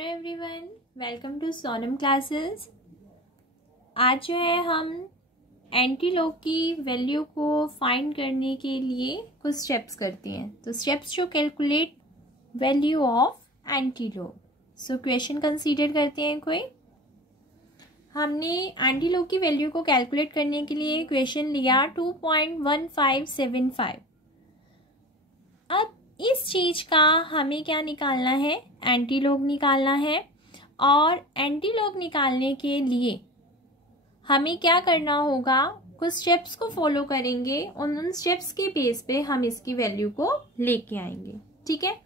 Hello everyone, welcome to Sonam classes. आज जो है हम एंटी लॉग की वैल्यू को फाइंड करने के लिए कुछ स्टेप्स करते हैं। तो स्टेप्स जो calculate value of anti log. So question consider करते हैं। कोई हमने एंटी लॉग की वैल्यू को कैलकुलेट करने के लिए क्वेश्चन लिया 2.1575। अब इस चीज का हमें क्या निकालना है, एंटी लॉग निकालना है। और एंटी लॉग निकालने के लिए हमें क्या करना होगा, कुछ स्टेप्स को फॉलो करेंगे। उन स्टेप्स के बेस पे हम इसकी वैल्यू को लेके आएंगे। ठीक है।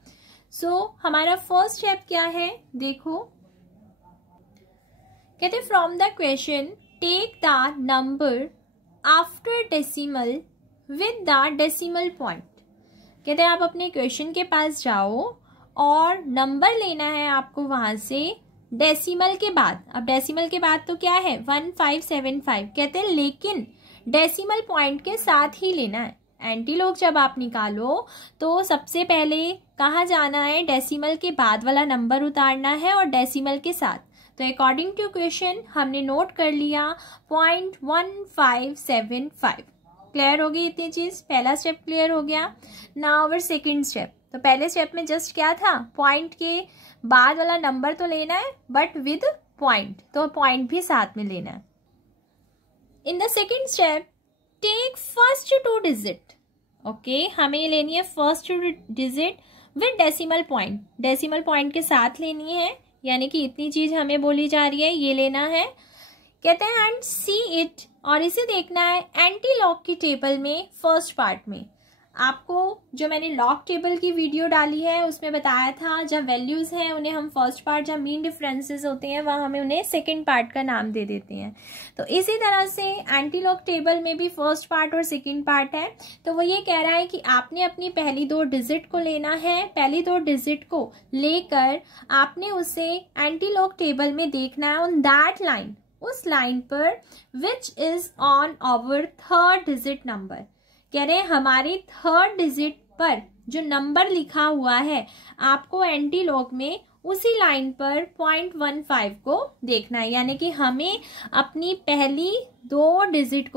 सो हमारा फर्स्ट स्टेप क्या है, देखो कहते from the question take the number after decimal with the decimal point. कहते हैं आप अपने क्वेश्चन के पास जाओ और नंबर लेना है आपको वहां से डेसिमल के बाद। अब डेसिमल के बाद तो क्या है 1575। कहते हैं लेकिन डेसिमल पॉइंट के साथ ही लेना है। एंटी लॉग जब आप निकालो तो सबसे पहले कहाँ जाना है, डेसिमल के बाद वाला नंबर उतारना है और डेसिमल के साथ। तो अकॉर्डिंग टू क्वेश्चन हमने नोट कर लिया 0.1575। क्लियर हो गई इतनी चीज, पहला स्टेप क्लियर हो गया। नाउ अवर सेकंड स्टेप। तो पहले स्टेप में जस्ट क्या था, पॉइंट के बाद वाला नंबर तो लेना है बट विद पॉइंट, तो पॉइंट भी साथ में लेना है। In the second step take first two digit. Okay, हमें लेनी है first two digit with decimal point. Decimal point के साथ लेनी है, यानी कि इतनी चीज हमें बोली जा रही है, ये लेना है। कहते हैं एंड सी इट, और इसे देखना है एंटी लॉग की टेबल में फर्स्ट पार्ट में। आपको जो मैंने लॉग टेबल की वीडियो डाली है उसमें बताया था जब वैल्यूज हैं उन्हें हम फर्स्ट पार्ट, जब मीन डिफरेंसेस होते हैं वह हमें उन्हें सेकंड पार्ट का नाम दे देते हैं। तो इसी तरह से एंटी लॉग टेबल में भी फर्स्ट पार्ट और सेकंड पार्ट है। तो वो ये कह रहा है कि आपने अपनी पहली दो डिजिट को लेना है, पहली दो डिजिट को लेकर आपने उसे एंटी लॉग टेबल में देखना है ऑन दैट लाइन, उस लाइन पर which is on our third digit number. कह रहे हैं हमारी थर्ड डिजिट पर जो नंबर लिखा हुआ है आपको एंटी लॉग में उसी लाइन पर 0.15 को देखना है। यानी कि हमें अपनी पहली दो डिजिट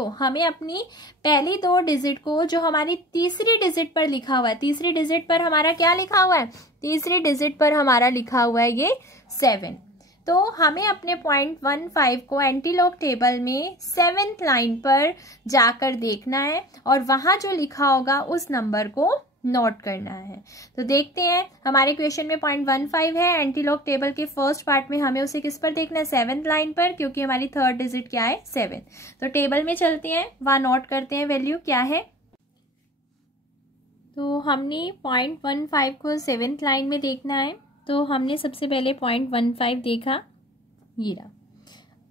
को जो हमारी तीसरी डिजिट पर लिखा हुआ है, तीसरी डिजिट पर हमारा क्या लिखा हुआ है, तीसरी डिजिट पर हमारा लिखा हुआ है ये 7। तो हमें अपने 0.15 को एंटी लॉग टेबल में 7th लाइन पर जाकर देखना है और वहां जो लिखा होगा उस नंबर को नोट करना है। तो देखते हैं हमारे क्वेश्चन में 0.15 है, एंटी लॉग टेबल के फर्स्ट पार्ट में हमें उसे किस पर देखना है, 7th लाइन पर, क्योंकि हमारी थर्ड डिजिट क्या है 7। तो टेबल में चलते हैं, वहां नोट करते हैं वैल्यू क्या है। तो हमने 0.15 को 7th लाइन में देखना है। तो हमने सबसे पहले 0.15 देखा, ये रहा।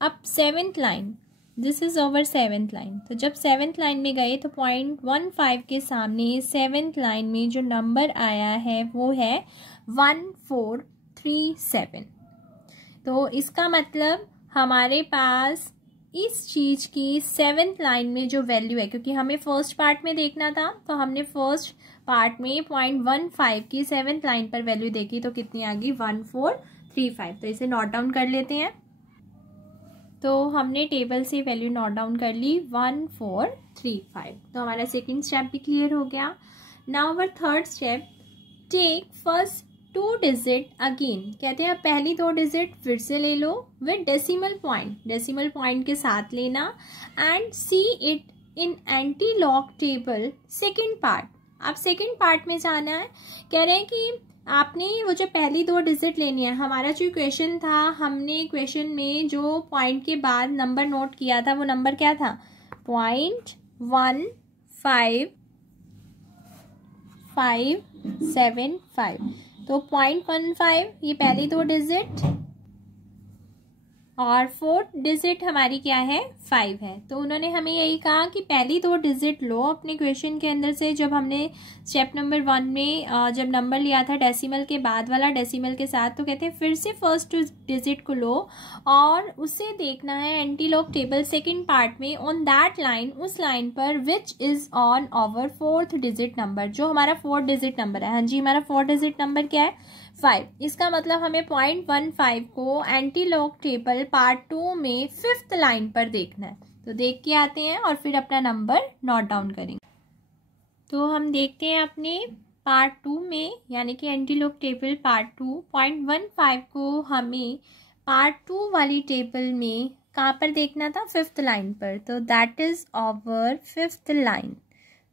अब 7th line, this is over 7th line. तो जब 7th लाइन में गए तो 0.15 के सामने 7th लाइन में जो नंबर आया है वो है 1437। तो इसका मतलब हमारे पास इस चीज की 7th लाइन में जो वैल्यू है, क्योंकि हमें फर्स्ट पार्ट में देखना था तो हमने फर्स्ट पार्ट में 0.15 की 7th लाइन पर वैल्यू देखी तो कितनी आ गई 1435। तो इसे नोट डाउन कर लेते हैं। तो हमने टेबल से वैल्यू नोट डाउन कर ली 1435। तो हमारा सेकंड स्टेप भी क्लियर हो गया। Now our third step take first two digit again. कहते हैं पहली दो डिजिट फिर से ले लो with decimal point, decimal point के साथ लेना। And see it in anti log table second part. आप सेकंड पार्ट में जाना है। कह रहे हैं कि आपने वो जो पहली दो डिजिट लेनी है, हमारा जो क्वेश्चन था, हमने क्वेश्चन में जो पॉइंट के बाद नंबर नोट किया था वो नंबर क्या था 0.1575। तो 0.15 ये पहली दो डिजिट और फोर्थ डिजिट हमारी क्या है 5 है। तो उन्होंने हमें यही कहा कि पहली दो डिजिट लो अपने क्वेश्चन के अंदर से। जब हमने स्टेप नंबर 1 में जब नंबर लिया था डेसिमल के बाद वाला डेसिमल के साथ, तो कहते हैं फिर से फर्स्ट डिजिट को लो और उसे देखना है anti log table second part में ऑन दैट लाइन, उस लाइन पर which is on our fourth digit number, जो हमारा फोर्थ डिजिट नंबर है। हाँ जी, हमारा फोर्थ डिजिट नंबर क्या है 5। इसका मतलब हमें 0.15 को एंटी लॉग टेबल पार्ट 2 में 5th लाइन पर देखना है। तो देख के आते हैं और फिर अपना नंबर नोट डाउन करेंगे। तो हम देखते हैं अपने पार्ट 2 में, यानी कि एंटी लॉग टेबल पार्ट 2, 0.15 को हमें पार्ट 2 वाली टेबल में कहाँ पर देखना था? 5th लाइन पर। तो that is our 5th line.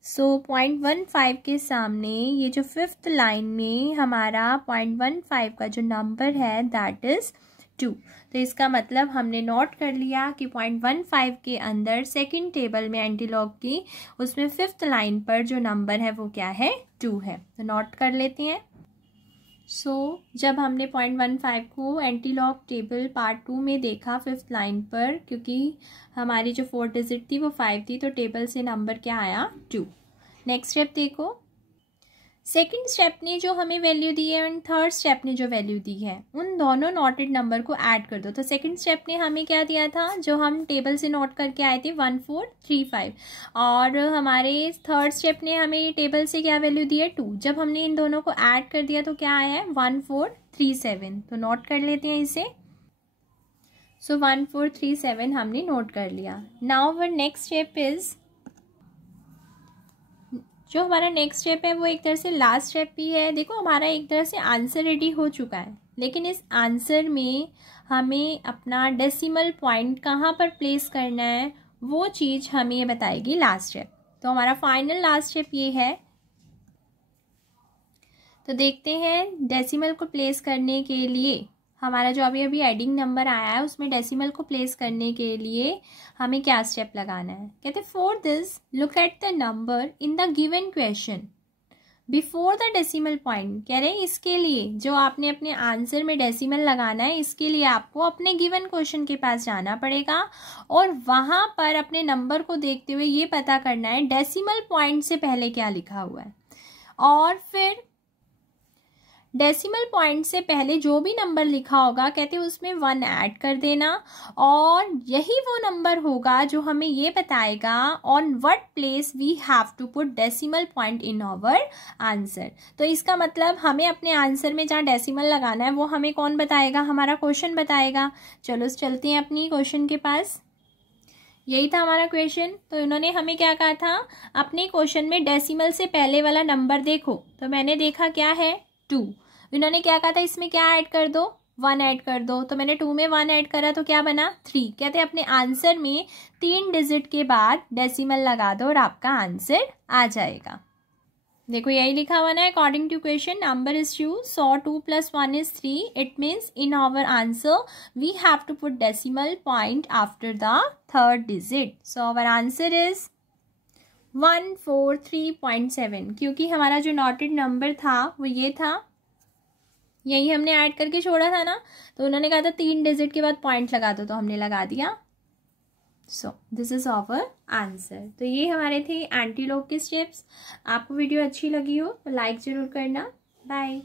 So 0.15 के सामने ये जो 5th लाइन में हमारा 0.15 का जो नंबर है दैट इज 2। तो इसका मतलब हमने नोट कर लिया कि 0.15 के अंदर सेकंड टेबल में एंटी लॉग की उसमें 5th लाइन पर जो नंबर है वो क्या है? 2 है। तो नोट कर लेते हैं। जब हमने 0.15 को एंटी लॉग टेबल पार्ट 2 में देखा 5th लाइन पर, क्योंकि हमारी जो 4 डिजिट थी वो 5 थी, तो टेबल से नंबर क्या आया? 2। नेक्स्ट स्टेप देखो। सेकंड स्टेप ने जो हमें वैल्यू दी है और थर्ड स्टेप ने जो वैल्यू दी है उन दोनों नोटेड नंबर को ऐड कर दो। तो सेकंड स्टेप ने हमें क्या दिया था? जो हम टेबल से नोट करके आए थे 1435, और हमारे थर्ड स्टेप ने हमें टेबल से क्या वैल्यू दी है? 2। जब हमने इन दोनों को ऐड कर दिया तो क्या आया है? 1437। तो नोट कर लेते हैं इसे। 1437 हमने नोट कर लिया। Now our next step is, जो हमारा नेक्स्ट स्टेप है वो एक तरह से लास्ट स्टेप भी है। देखो हमारा एक तरह से आंसर रेडी हो चुका है, लेकिन इस आंसर में हमें अपना डेसिमल पॉइंट कहाँ पर प्लेस करना है वो चीज़ हमें ये बताएगी लास्ट स्टेप। तो हमारा फाइनल लास्ट स्टेप ये है। तो देखते हैं डेसिमल को प्लेस करने के लिए हमारा जो अभी अभी एडिंग नंबर आया है उसमें डेसिमल को प्लेस करने के लिए हमें क्या स्टेप लगाना है। कहते हैं for this look at the number in the given question before the decimal point. कह रहे हैं इसके लिए जो आपने अपने आंसर में डेसिमल लगाना है, इसके लिए आपको अपने गिवन क्वेश्चन के पास जाना पड़ेगा और वहां पर अपने नंबर को देखते हुए ये पता करना है डेसिमल पॉइंट से पहले क्या लिखा हुआ है, और फिर डेसिमल पॉइंट से पहले जो भी नंबर लिखा होगा कहते हैं उसमें 1 ऐड कर देना, और यही वो नंबर होगा जो हमें ये बताएगा on what place we have to put decimal point in our answer. तो इसका मतलब हमें अपने आंसर में जहाँ डेसिमल लगाना है वो हमें कौन बताएगा? हमारा क्वेश्चन बताएगा। चलो चलते हैं अपनी क्वेश्चन के पास। यही था हमारा क्वेश्चन। तो इन्होंने हमें क्या कहा था? अपने क्वेश्चन में डेसिमल से पहले वाला नंबर देखो। तो मैंने देखा क्या है? 2। इन्होंने क्या कहा था? इसमें क्या ऐड कर दो? 1 ऐड कर दो। तो मैंने 2 में 1 ऐड करा तो क्या बना? 3। कहते हैं अपने आंसर में 3 डिजिट के बाद डेसिमल लगा दो और आपका आंसर आ जाएगा। देखो यही लिखा हुआ ना, according to question number is 2, so 2 + 1 is 3. It means in our answer we have to put decimal point after the third digit. So our answer is 143.7, क्योंकि हमारा जो नोटेड नंबर था वो ये था, यही हमने ऐड करके छोड़ा था ना। तो उन्होंने कहा था 3 डिजिट के बाद पॉइंट लगा दो, तो हमने लगा दिया। So this is our answer. तो ये हमारे थे एंटी लॉग के स्टेप्स। आपको वीडियो अच्छी लगी हो तो लाइक जरूर करना। बाय।